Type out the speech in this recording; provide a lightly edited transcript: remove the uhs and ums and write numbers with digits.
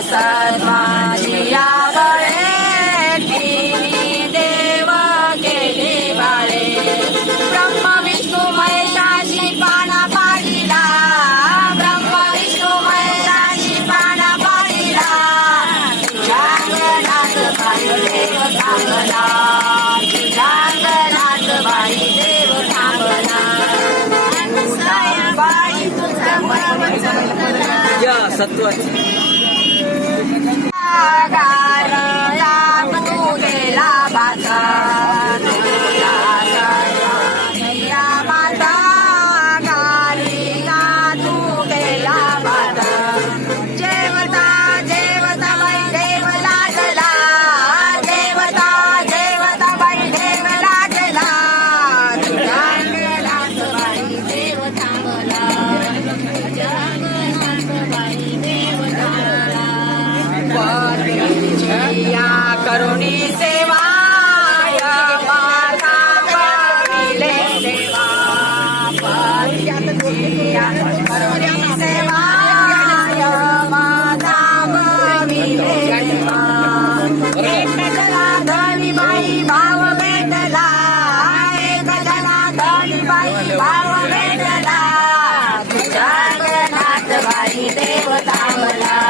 सन्मानी यावळे तिन्ही देव केले बाळे ब्रह्म विष्णू महेशाची पाना पाडिला ब्रह्म विष्णू महेशाची पाना पाडिला जागनाथ बाई देव थांबला जागनाथ बाई देव थांबला बाई तुझं प्रवचन या सत्वाची तू गेला बाचा माता गालिना तू गेला बाचा जेवता जेवता बाई देव लागला जेवता जेवता बाई देव लागला जंगलात बाई देव थांबला जंगलात बाई देव थांबला या करुणी सेवा माता करुणीले सेवा करुणी सेवा माता करुणीले सेवा भेटला धनी बाई भाव भेटला एक जना धनी बाई भाव भेटला जगन्नाथ बाई देव थांबला